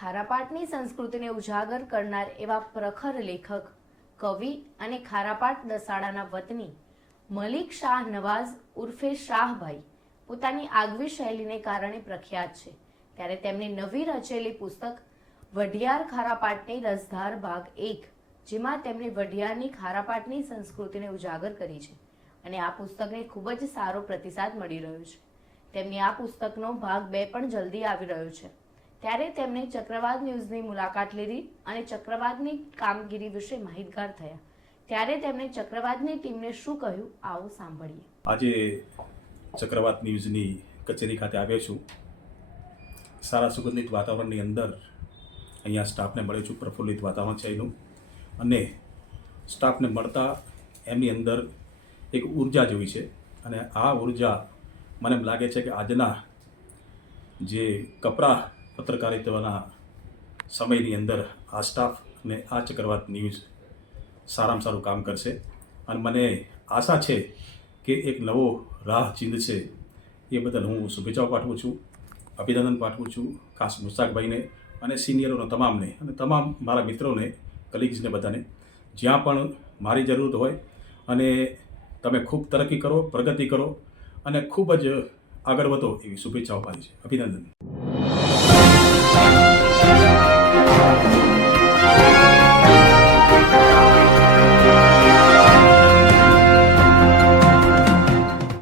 ખારાપાટની સંસ્કૃતિને ઉજાગર કરનાર એવા પ્રખર લેખક, કવિ અને ખારાપાટ દસાડાના વતની મલિક શાહ નવાઝ ઉર્ફે શાહભાઈ પોતાની આગવી શૈલીને કારણે પ્રખ્યાત છે. ત્યારે તેમની નવી રચેલી પુસ્તક, વઢિયાર ખારાપાટની રસધાર ભાગ એક, જેમાં તેમણે વઢિયારની ખારાપાટની સંસ્કૃતિને ઉજાગર કરી છે અને આ પુસ્તકને ખૂબ જ સારો પ્રતિસાદ મળી રહ્યો છે. તેમની આ પુસ્તકનો ભાગ બે પણ જલ્દી આવી રહ્યો છે. ત્યારે તેમણે ચક્રવાત ન્યૂઝની મુલાકાત લીધી અને ચક્રવાતની કામગીરી વિશે માહિતગાર થયા. ત્યારે તેમણે ચક્રવાતની ટીમને શું કહ્યું આવો સાંભળીએ. આજે ચક્રવાત ન્યૂઝની કચેરી ખાતે આવ્યો છું. સારા સુગંધિત વાતાવરણની અંદર અહીંયા સ્ટાફને મળ્યો છું, પ્રફુલ્લિત વાતાવરણ છે એનું. અને સ્ટાફને મળતા એમની અંદર એક ઊર્જા જોઈ છે. અને આ ઊર્જા મને એમ લાગે છે કે આજના જે કપરા પત્રકારિતાના સમયની અંદર આ સ્ટાફ અને આ ચક્રવાત ન્યૂઝ સારામાં સારું કામ કરશે. અને મને આશા છે કે એક નવો રાહ ચીંધશે. એ બદલ હું શુભેચ્છાઓ પાઠવું છું, અભિનંદન પાઠવું છું ખાસ મુસ્તાકભાઈને અને સિનિયરોને તમામને અને તમામ મારા મિત્રોને કલીગ્સને બધાને. જ્યાં પણ મારી જરૂરત હોય અને તમે ખૂબ તરક્કી કરો, પ્રગતિ કરો અને ખૂબ જ આગળ વધો એવી શુભેચ્છાઓ પાડી છે અભિનંદન. Thank you.